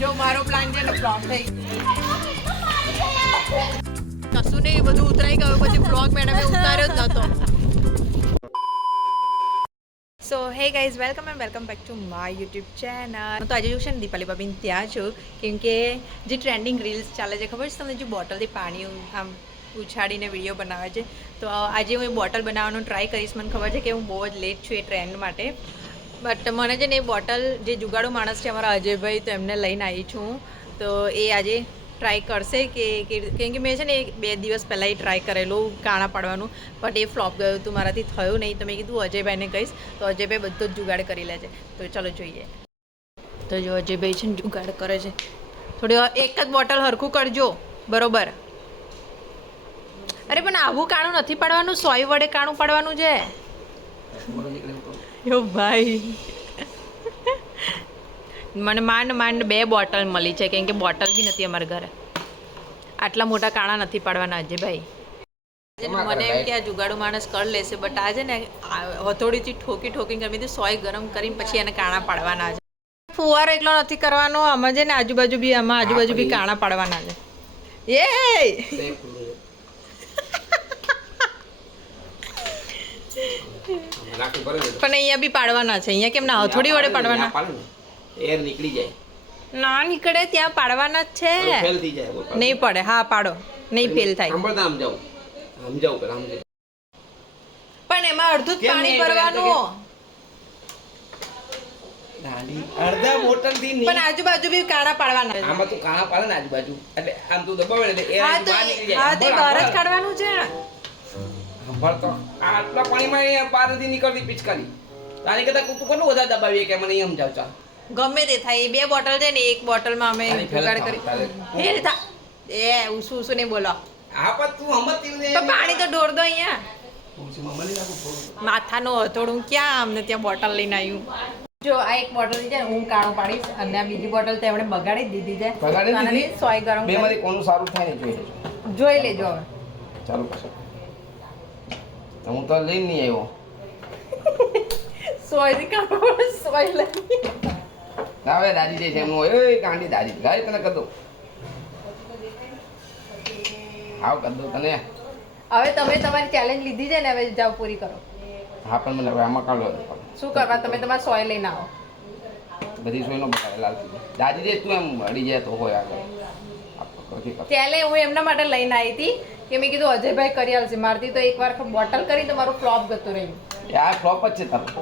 જો મારો પ્લાન છે ને ફ્લોપ થઈ કશું નહીં, બધું ઉતરાઈ ગયું. પછી બ્લોગ મેડમે ઉતાર્યો જ નતો. So hey guys, welcome back to my YouTube channel. તો આજે જો છે ને દીપાલી ભાભીને ત્યાં છું, કેમ કે જે ટ્રેન્ડિંગ રીલ્સ ચાલે છે ખબર છે તમને, જે બોટલથી પાણી આમ ઉછાળીને વિડીયો બનાવે છે. તો આજે હું એ બોટલ બનાવવાનું ટ્રાય કરીશ. મને ખબર છે કે હું બહુ જ લેટ છું એ ટ્રેન્ડ માટે, બટ મને છે ને એ બોટલ જે જુગાડુ માણસ છે અમારા અજયભાઈ, તો એમને લઈને આવી છું. તો એ આજે ટ્રાય કરશે કે કેમ કે મેં છે ને 2 દિવસ પહેલાં એ ટ્રાય કરેલું કાણા પાડવાનું, બટ એ ફ્લોપ ગયું હતું, મારાથી થયું નહીં. તો મેં કીધું અજયભાઈને કહીશ, તો અજયભાઈ બધો જ જુગાડ કરી લે છે. તો ચલો જોઈએ. તો જો અજયભાઈ છે ને જુગાડ કરે છે. થોડી એક જ બોટલ હરખું કરજો બરોબર. અરે પણ આવું કાણું નથી પાડવાનું, સોય વડે કાણું પાડવાનું છે. યો ભાઈ, મને માંડ 2 બોટલ મળી છે, કેમ કે બોટલ બી નથી અમારા ઘરે. આટલા મોટા કાણા નથી પાડવાના અજયભાઈ. મને એમ કે આ જુગાડુ માણસ કરી લેશે, બટ આ છે ને હથોડીથી ઠોકી કરી દીધું. સોય ગરમ કરીને પછી એને કાણા પાડવાના છે. ફુવારો એકલો નથી કરવાનો, આમાં છે ને આજુબાજુ બી કાણા પાડવાના છે. એ પણ અહીંયા બી પાડવાના છે. અહીંયા કેમ ના હથોડી વડે પાડવાના? એર નીકળી જાય. ના નીકળે, ત્યાં પાડવાના જ છે. ફેલ થઈ જાય. નહીં પડે. હા પાડો, નહીં ફેલ થાય. સમજાવું પેલા પણ એમાં અડધું જ પાણી ભરવાનું. અડધા બોટલ થી પણ આજુબાજુ બી કાણા પાડવાના. આમાં તો કાણા પાડે ને આજુબાજુ, એટલે આમ તું દબાવે એટલે એર બહાર નીકળી જાય. હા તે બહાર જ કાઢવાનું છે. ભરતો આટલા પાણીમાં બહાર નથી નીકળતી પિચકારી. આની કરતા તું કોનું વધારે દબાવીએ કે મને સમજાવ. ચાલ ગમે તે થાય. 2 બોટલ છે ને, એક બોટલમાં અમે જુગાડ કરી ફેલ થા. એ ઉસું નહીં બોલો. હા પણ તું સમજતી નથી. પણ પાણી તો ઢોર દો અહીંયા. માથાનો હથોડું ક્યાં અમને ત્યાં બોટલ લઈને આવ્યું. જો આ એક બોટલ છે ને, હું કાણું પાડીશ, અને આ બીજી બોટલ તો એમણે બગાડી દીધી છે. આનાથી સોય ગરમ બે માંથી કોનું સારું થાય ને જોઈ લેજો હવે. ચાલુ કરશે. હું તો લઈને નહીં આવ્યો. સોયથી કાણું સોય લઈ. હવે દાદી જઈ છે એમનું. એ કાંડી દાદી ગાય તને કર દઉં. આવ કર દઉં તને. હવે તમે તમારી ચેલેન્જ લીધી છે ને, હવે જાઓ પૂરી કરો. હા પણ મને હવે આમાં કાઢો. શું કરવા? તમે તમારા સોય લઈને આવો. બધી સોયનો બગાડે લાલ થઈ જાય. દાદી જે તું એમ અડી જાય તો હોય આગળ. ત્યારે હું એમના માટે લઈને આવી હતી કે મેં કીધું અજયભાઈ કરી આવશે. મારથી તો એકવાર બોટલ કરી તો મારું ફ્લોપ જતું રહ્યું. આ ફ્લોપ જ છે તારું.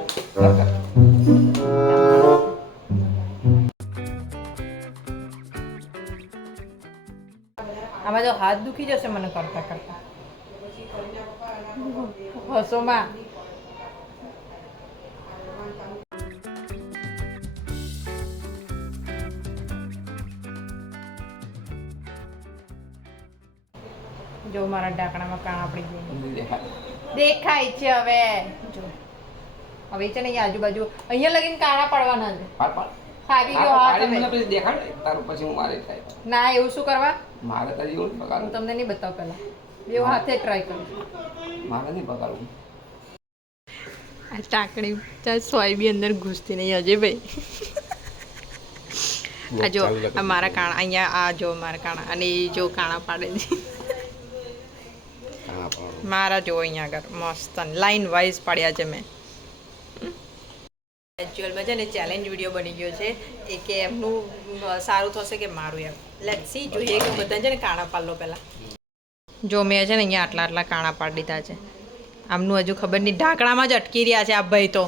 આમાં જો હાથ દુખી જશે મને કરતા કરતા. હસોમાં જો મારા ઢાંકણામાં કાણા પડી ગયા દેખાય છે. હવે જો હવે છે ને અહીંયા આજુબાજુ અહીંયા લગીને કાણા પડવાના છે. થાકી ગયો હાથ હવે. પછી દેખાડ તારું પછી હું મારે થાય. ના એવું શું કરવા? મારે તારી એવું પગારું. હું તમને નહીં બતાવ પહેલા. બે હાથે ટ્રાય કરું. મારે નહીં પગારું. આ ટાંકણી ચાલ સોય બી અંદર ઘૂસતી નહીં અજયભાઈ. આ જો આ મારા કાણા અહીંયા, આ જો મારા કાણા, અને એ જો કાણા પાડે છે મારા. જો અહીંયા આગળ મસ્ત લાઈન વાઇઝ પાડ્યા છે મેં. એકચ્યુઅલમાં છે ને ચેલેન્જ વિડીયો બની ગયો છે એ કે એમનું સારું થશે કે મારું. એમ લેટ્સ સી, જોઈએ કે બધા છે ને કાણા પાડ લો પહેલાં. જો મેં છે ને અહીંયા આટલા કાણા પાડી દીધા છે. આમનું હજુ ખબર નહીં, ઢાંકણામાં જ અટકી રહ્યા છે આ ભાઈ તો.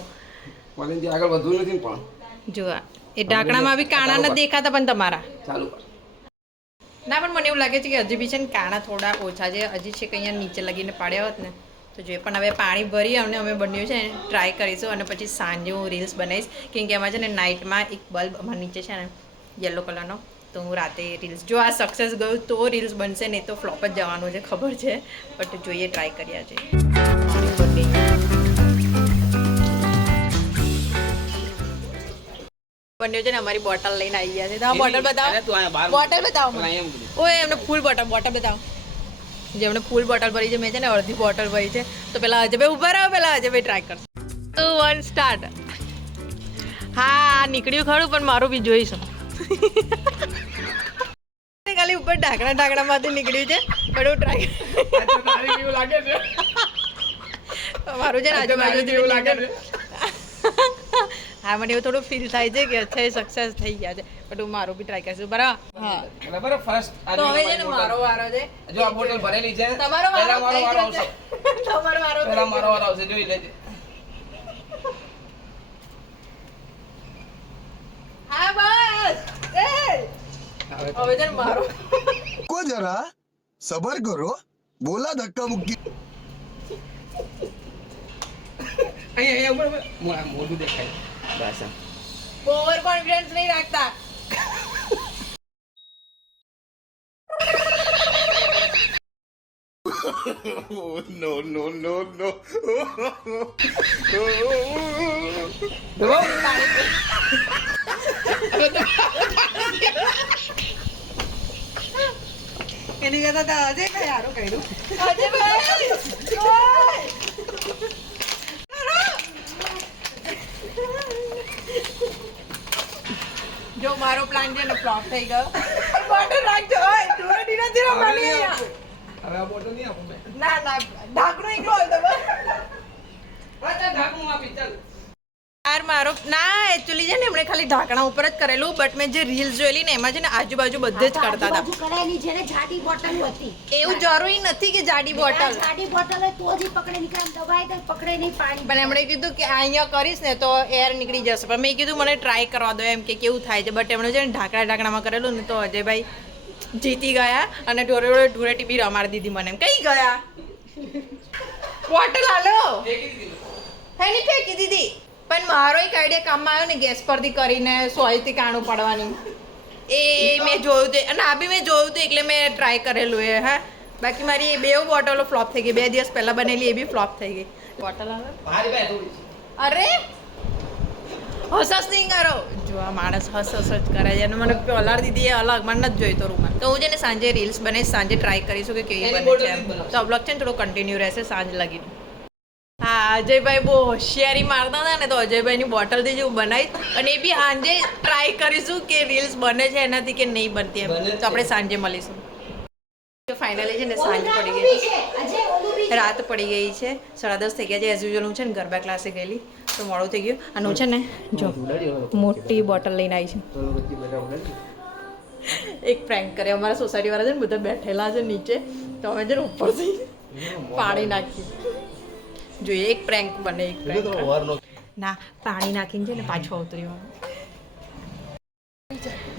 આગળ વધવું નથી પણ જો એ ઢાંકણામાં બી કાણા નથી દેખાતા પણ તમારા. ચાલુ ના પણ મને એવું લાગે છે કે હજી બી છે ને કાણા થોડા ઓછા છે. હજી છે કે અહીંયા નીચે લગીને પાડ્યા હોત ને તો જોઈએ. પણ હવે પાણી ભરી અને અમે બંને છે ને ટ્રાય કરીશું, અને પછી સાંજે હું રીલ્સ બનાવીશ. કેમ કે એમાં છે ને નાઇટમાં એક બલ્બ અમારા નીચે છે ને યલો કલરનો, તો હું રાતે રીલ્સ, જો આ સક્સેસ ગયું તો રીલ્સ બનશે, નહીં તો ફ્લોપ જ જવાનું છે ખબર છે. બટ જોઈએ, ટ્રાય કર્યા છે. બંને છે ને અમારી બોટલ લઈને આવી ગયા છે. તો બોટલ બતાવો, બોટલ બતાવો. ઓય એમને ફૂલ બોટલ બતાવો. જે એમને ફૂલ બોટલ ભરી છે, મેં છે ને અડધી બોટલ ભરી છે. તો પેલા અજયભાઈ ઉભા રહો, પેલા અજયભાઈ ટ્રાય કરશે. 2 1 સ્ટાર્ટ. હા નીકળ્યું ખરું પણ મારું બી જોઈશું ખાલી ઉપર ઢાંકણામાંથી નીકળ્યું છે પણ હું ટ્રાય લાગે છે મારું છે ને આજુબાજુ એવું લાગે છે હા મને એવું થોડું ફીલ થાય છે કે અચ્છા સક્સેસ થઈ ગયા છે પણ હું મારું બી ટ્રાય કરીશું બરાબર હા બરાબર ફર્સ્ટ તો હવે છે ને મારો વારો છે જો આ બોટલ ભરેલી છે તમારો વારો પહેલા મારો વારો આવશે તમારો વારો પહેલા મારો વારો આવશે જોઈ લેજે હા બસ એ હવે છે ને મારો को जरा सबर करो बोला धक्का मुक्की અહીંયા ઉપર મોઢું દેખાય બસ ઓવર કોન્ફિડન્સ નહીં રાખતા नो नो नो नो એની કરતા અજય કઈ સારું કર્યું અજયભાઈ જો મારો પ્લાન છે ને ફ્લોપ થઈ ગયો બોટલ રાખજો ઓય તું નથી રમવાની હવે આ બોટલ નહીં આપું મેં ના ના ઢાંકણું એકલો હોય તો બસ અચ્છા ઢાંકણું આપી ચાલ યાર મારો ના એકચ્યુઅલી છે ને એમણે ખાલી ઢાંકણા ઉપર જ કરેલું બટ મેં જે રીલ્સ જોયેલી ને એમાં છે ને આજુબાજુ બધે જ કરતા હતા કરાયેલી છે ને જાડી બોટલ હતી એવું જરૂરી નથી કે જાડી બોટલ જાડી બોટલ હોય તો જ ઈ પકડે નીકળે દબાઈ તો પકડે નહીં પાણી પણ એમણે કીધું કે અહીંયા કરીશ ને તો એર નીકળી જશે પણ મેં કીધું મને ટ્રાય કરવા દો એમ કે કેવું થાય છે બટ એમણે છે ને ઢાંકણામાં કરેલું ને તો અજયભાઈ જીતી ગયા અને ઢોરેટી બી રમાડી દીધી મને એમ કઈ ગયા બોટલ હાલો એની ફેંકી દીધી પણ મારો એક આઈડિયા કામમાં આવ્યો ને ગેસ પરથી કરીને સોયથી કાણું પડવાની એ મેં જોયું હતું અને આ બી મેં જોયું હતું એટલે મેં ટ્રાય કરેલું એ હા બાકી મારી એ બેવ બોટલો ફ્લોપ થઈ ગઈ 2 દિવસ પહેલાં બનેલી એ બી ફ્લોપ થઈ ગઈ બોટલ આવે ભારી ભાઈ થોડી અરે હસસ નહીં કરો જો આ માણસ હસ જ કરે છે અને મને પલાર દીધી એ અલગ મને નથી જોઈતો રૂમમાં તો હું છે ને સાંજે રીલ્સ બને સાંજે ટ્રાય કરીશું કે કેવી બને છે એમ તો બ્લોગ છે ને થોડો કન્ટિન્યુ રહેશે સાંજ લગીને હા અજયભાઈ બહુ હોશિયારી મારતા હતા ને તો અજયભાઈની બોટલથી જ હું બનાવીશ અને એ બી સાંજે ટ્રાય કરીશું કે રીલ્સ બને છે એનાથી કે નહીં બનતી એમ તો આપણે સાંજે મળીશું ફાઇનલી છે ને સાંજ પડી ગઈ રાત પડી ગઈ છે 10:30 થઈ ગયા છે એઝ યુઝ્યુઅલ હું છે ને ગરબા ક્લાસે ગયેલી તો મોડું થઈ ગયું અને હું છે ને જો મોટી બોટલ લઈને આવી છું એક પ્રેન્ક કરે અમારા સોસાયટીવાળા છે ને બધા બેઠેલા છે નીચે તો અમે છે ને ઉપરથી પાણી નાખ્યું જોઈએ એક પ્રેન્ક બને એક પ્રેન્ક ના પાણી નાખીને છે ને પાછું ઉતર્યું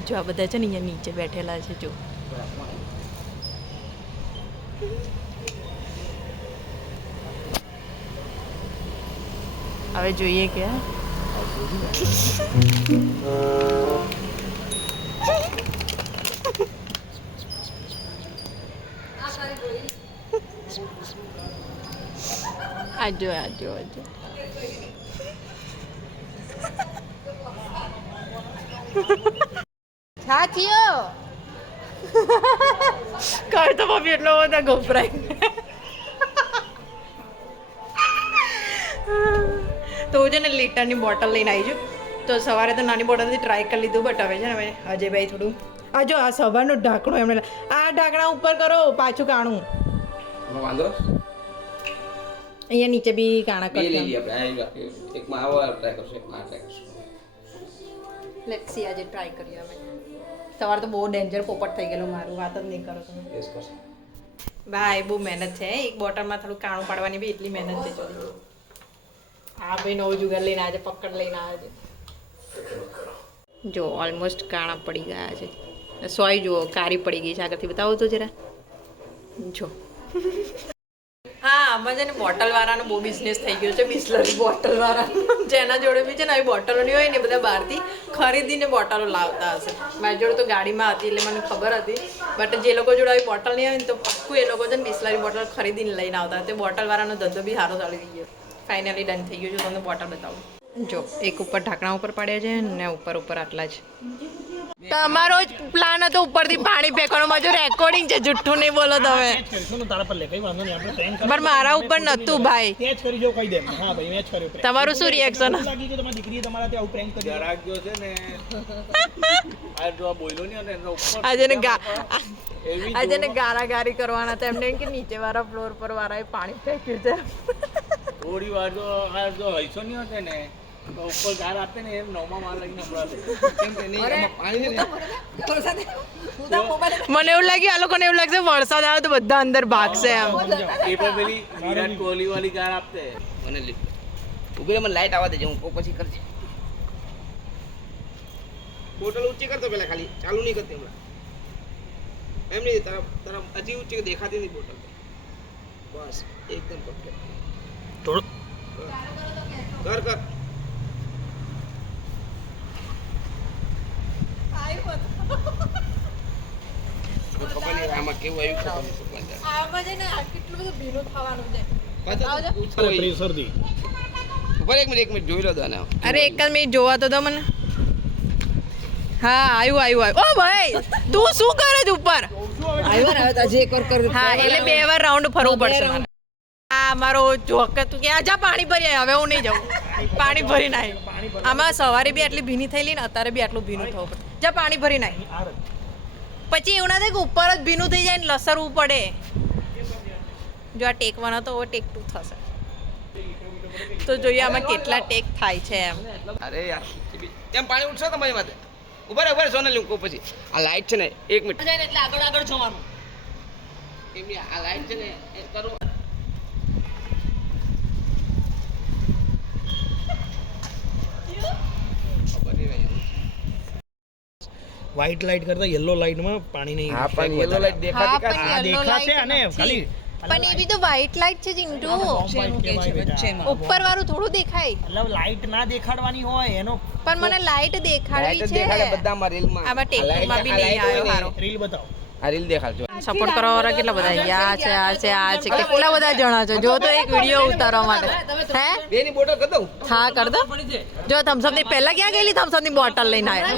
જો આ બધા છે ને અહીંયા નીચે બેઠેલા છે જો હવે જોઈએ કે આજો આજો આજો સાચીઓ કર તો મમ્મી એટલો બધા ગભરાય તો હું છે ને લીટરની બોટલ લઈને આવી છું તો સવારે તો નાની બોટલથી ટ્રાય કરી લીધું બટ હવે છે ને હવે અજયભાઈ થોડું આ જો આ સવારનું ઢાંકણું એમણે આ ઢાંકણા ઉપર કરો પાછું કાણું વાંધો અહીંયા નીચે બી કાણા બે લઈ કરતા લઈએ આપણે એકમાં આવો ટ્રાય કરશું એકમાં આ ટ્રાય કરશું લેટ્સ સી આજે ટ્રાય કરીએ અમે સવારે તો બહુ ડેન્જર પોપટ થઈ ગયેલું મારું વાત જ નહીં કરો તમે ટેસ્ટ કરશું ભાઈ બહુ મહેનત છે એક બોટલમાં થોડું કાણું પાડવાની બી એટલી મહેનત છે ચોરી હા ભાઈ નવું જુગાર લઈને આજે પકડ લઈને આવે છે જો ઓલમોસ્ટ કાણા પડી ગયા છે સોય જુઓ કારી પડી ગઈ છે આગળથી બતાવો તો જરા જો હા આમાં છે ને બોટલવાળાનો બહુ બિઝનેસ થઈ ગયો છે બિસ્લરી બોટલવાળાનો જેના જોડે બી છે ને આવી બોટલો નહીં હોય ને બધા બહારથી ખરીદીને બોટલો લાવતા હશે મારી જોડે તો ગાડીમાં હતી એટલે મને ખબર હતી બટ જે લોકો જોડે આવી બોટલ નહીં હોય ને તો પાક્કું એ લોકો છે ને બિસ્લરી બોટલ ખરીદીને લઈને આવતા તે બોટલવાળાનો ધંધો બી સારો ચાલી ગયો ફાઇનલી ડન થઈ ગયું છે તમને બોટલ બતાવું જો એક ઉપર ઢાંકણા ઉપર પાડ્યા છે ને ઉપર આટલા જ તમારો જ પ્લાન હતો ઉપરથી પાણી ફેંકવાનો મારું રેકોર્ડિંગ છે જુઠ્ઠું નહીં બોલો તમે પણ મારા ઉપર નતું ભાઈ તમારું શું રિએક્શન આજે ને ગારાગારી કરવાના હતા એમને કે નીચે વાળા ફ્લોર પર વાળાએ પાણી ફેંક્યું છે થોડી વાર જો આ જો હૈસો નહીં હોતે ને તો ઉપર ગાર આપે ને એમ નવમાં માર લઈને હમણાં કેમ કે નહીં એમાં પાણી છે મને એવું લાગ્યું આ લોકોને એવું લાગશે વરસાદ આવે તો બધા અંદર ભાગશે એમ એ પણ પેલી વિરાટ કોહલી વાળી ગાર આપતે મને ઉભી મને લાઈટ આવવા દેજો હું પછી કરજે બોટલ ઊંચી કરતો પેલા ખાલી ચાલુ નહીં કરતી હમણાં એમ નહીં તારા હજી ઊંચી દેખાતી નહીં બોટલ બસ એકદમ પરફેક્ટ થોડું કર કર ખબર નહીં આમાં કેવું આવ્યું ખબર નહીં આમાં છે ને કેટલું બધું ભીનું થવાનું છે પ્રેશરથી ઉપર એક મિનિટ જોઈ લો તો આને અરે એક જ મિનિટ જોવા તો દો મને હા આવ્યું ઓ ભાઈ તું શું કરે છે ઉપર હા એટલે 2 વાર રાઉન્ડ ફરવું પડશે મને આ મારો જોક તું કે જા પાણી ભરી આય હવે હું નહીં જાઉં પાણી ભરી નાય આમાં સવારે બી આટલી ભીની થયેલી ને અત્યારે બી આટલું ભીનું થવું પડે જા પાણી ભરી નાય પછી એવું ના થાય કે ઉપર જ ભીનું થઈ જાય ને લસરવું પડે જો આ ટેક 1 હતો હવે ટેક 2 થશે તો જોઈએ આમાં કેટલા ટેક થાય છે એમ અરે યાર કેમ પાણી ઉઠશો તમારી માથે ઉભા સોનલ હું પછી આ લાઈટ છે ને 1 મિનિટ એટલે આગળ જવાનું એમ આ લાઈટ છે ને એ કરો વ્હાઈટ લાઈટ કરતા યલો લાઈટમાં પાણી નહીં હા પણ યલો લાઈટ દેખાતી કા આ દેખાશે અને ખાલી પણ એ બી તો વ્હાઈટ લાઈટ છે ચિંટુ ઉપર વાળું થોડું દેખાય એટલે લાઈટ ના દેખાડવાની હોય એનો પણ મને લાઈટ દેખાડવી લાઈટ છે દેખાડે બધામાં રીલમાં આમાં ટેકમાં બી નહીં આવ્યો હારો રીલ બતાવો આ રીલ દેખાડજો સપોર્ટ કરવા વાળા કેટલા બધા આ છે કેટલા બધા જણા છે જો તો એક વિડિયો ઉતારવા માટે હે બેની બોટલ કર દઉં હા કર દો જો થમ્સઅપ ની પહેલા ક્યાં ગયેલી થમ્સઅપ ની બોટલ લઈને આવ્યો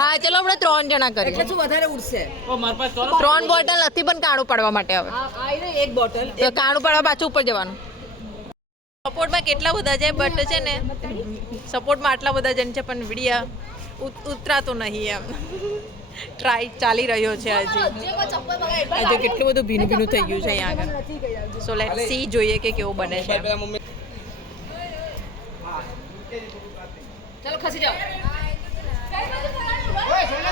હા ચલો આપણે 3 જણા કરીએ ઓ માર પાસે 3 બોટલ નથી પણ કાણું પાડવા માટે હવે એક બોટલ તો કાણું પાડવા પાછું ઉપર જવાનું સપોર્ટમાં કેટલા બધા છે બટ છે ને સપોર્ટમાં આટલા બધા જણ છે પણ વિડિયા ઉતરાતો નહીં એમ ટ્રાય ચાલી રહ્યો છે હજી કેટલું બધું ભીનું થઈ ગયું છે અહીંયા આગળ સો લેટ સી જોઈએ કે કેવું બને છે એમ. ચાલો ખસી જાઓ ઓય સોનલ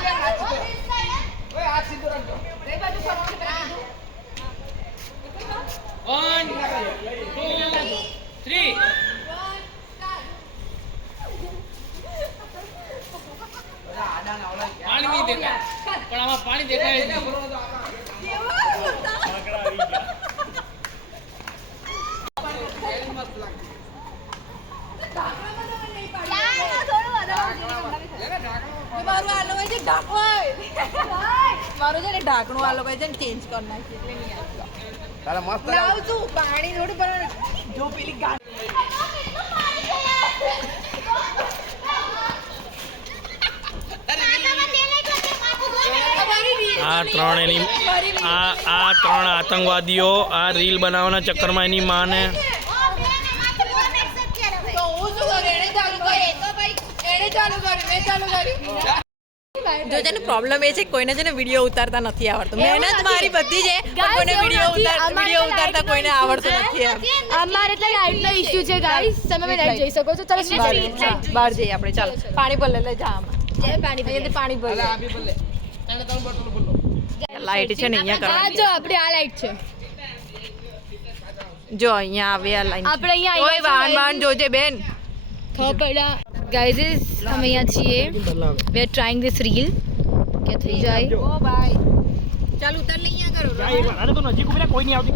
ઓય હાથ સીધો રાખજો કઈ બાજુ ફરવાનું છે 1 2 3 પાણી નહીં દેખાય પણ આમાં પાણી દેખાય જ મારું છે ને ઢાંકણું આ લોકો છે ને ચેન્જ કરી નાખી એટલે નહીં આવતો તારા મસ્ત લાવ છું પાણી થોડું પણ જો પેલી આ ત્રણ આતંકવાદીઓ આ રીલ બનાવવાના ચક્કરમાં એની માને જો છે ને પ્રોબ્લેમ એ છે કે કોઈને છે ને વિડીયો ઉતારતા નથી આવડતું મહેનત મારી બધી છે પણ કોઈને વિડીયો ઉતારતા કોઈને આવડતું નથી એમ અમારે એટલે લાઈટનો ઇશ્યુ છે ગાઈસ તમે બી લાઈટ જોઈ શકો છો ચાલો બહાર જઈએ આપણે ચાલો પાણી ભર લે જા આમાં પાણી પાણી ભર લાઈટ છે ને અહીંયા આ જો આપણે આ લાઈટ છે જો અહીંયા આવે આ લાઈન આપણે અહીંયા ઓય વાહન જોજે બેન ખબર ગાઈસ हम यहाँ છીએ we are trying this reel क्या થઈ જાય ઓ ભાઈ ચાલ ઉતર લે અહીંયા કરો આને તો નજીક ઉભેલા કોઈ નહીં આવતી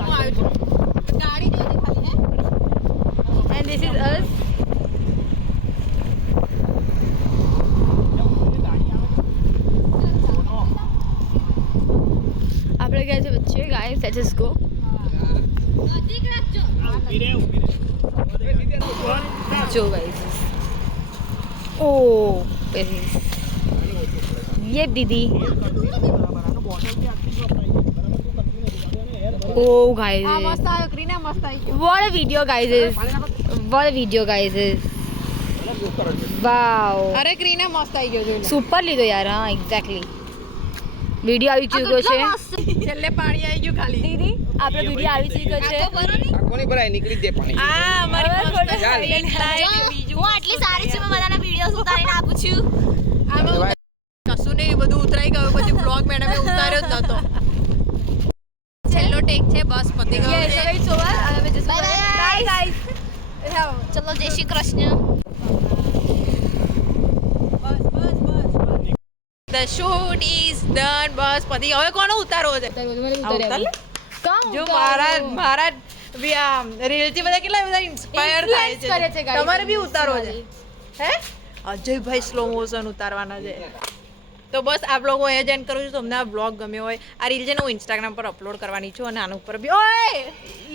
ગાડી જોજે ખાલી હે and this is us આપણે ગયા છે વચ્ચે ગાઈસ લેટ્સ જસ્ટ ગો જો ગાઈસ ઓ पे ये दीदी ओ गाइस મસ્ત આવ્યો ક્રીના મસ્ત આવી what a video guys is what a video guys is wow અરે ક્રીના મસ્ત આવી ગયો જોઈ સુપર લીધો યાર હા એક્ઝેક્ટલી વિડિયો આવી ચૂક્યો છે છેલ્લે પાણી આવી ગયું ખાલી દીદી આપણે વિડિયો આવી ચૂક્યો છે આખો નહીં ભરાય નીકળી જ જાય પાણી આ અમારી હવે મસ્ત થોડું silent light બીજું હું આટલી સારી છું મેં બધાના વિડિયોઝ ઉતારીને આપું છું આમાં કશું નહીં બધું ઉતરાઈ ગયું પછી બ્લોગ મેડમે ઉતાર્યો જ નતો છેલ્લો ટેક છે બસ પતી ગયો યસ છે હવે ઇટ્સ ઓવર હવે જસ્ટ બાય ગાઈસ ચલો Jai Shri Krishna the shoot is done બસ પતી ગયો. હવે કોનો ઉતારવો છે આ ઉતાર લે. જો મારા રીલથી બધા કેટલા બધા ઇન્સ્પાયર થાય Influence કરે છે છે guys. તમારે બી ઉતારવો છે હે અજયભાઈ સ્લો મોશન ઉતારવાના છે તો બસ આ બ્લોગ હું અહીંયા જ એન્ડ કરું છું. તમને આ બ્લોગ ગમ્યો હોય આ રીલ છે ને હું ઇન્સ્ટાગ્રામ પર અપલોડ કરવાની છું અને આના ઉપર બી ઓય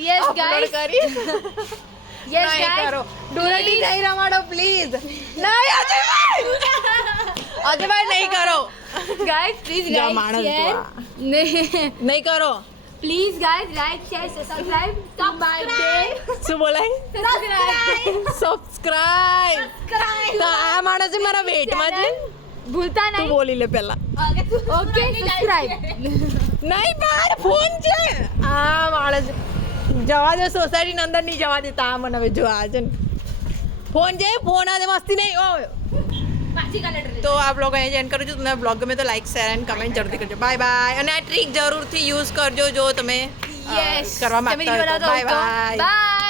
યસ અપલોડ ગાઈસ કરીશ યસ નહીં ગાઈસ કરો ડુરટી નહીં રમાડો પ્લીઝ નહીં અજયભાઈ નહીં કરો ગાઈસ પ્લીઝ જા લાઈક માણસ શેર નહીં કરો please guys like share subscribe subscribe શું બોલાય સબસ્ક્રાઇબ તો આ માણસે મારા વેટમાં છે ભૂલતા તું નહીં બોલી લે પહેલા ઓકે સબસ્ક્રાઇબ નહીં બાર ફોન છે આ માણસ જવા દે સોસાયટીની અંદર નહીં જવા દેતા આ મને હવે જો આ છે ને ફોન છે ફોન આજે મસ્તી નહીં ઓય તો આ બ્લોગ અહીંયા એન્ડ કરું છું. તમને બ્લોગ ગમે તો લાઈક શેર એન્ડ કમેન્ટ જરૂરથી કરજો બાય બાય અને આ ટ્રીક જરૂરથી યુઝ કરજો જો તમે યસ કરવા માંગતા હોય તો બાય બાય બાય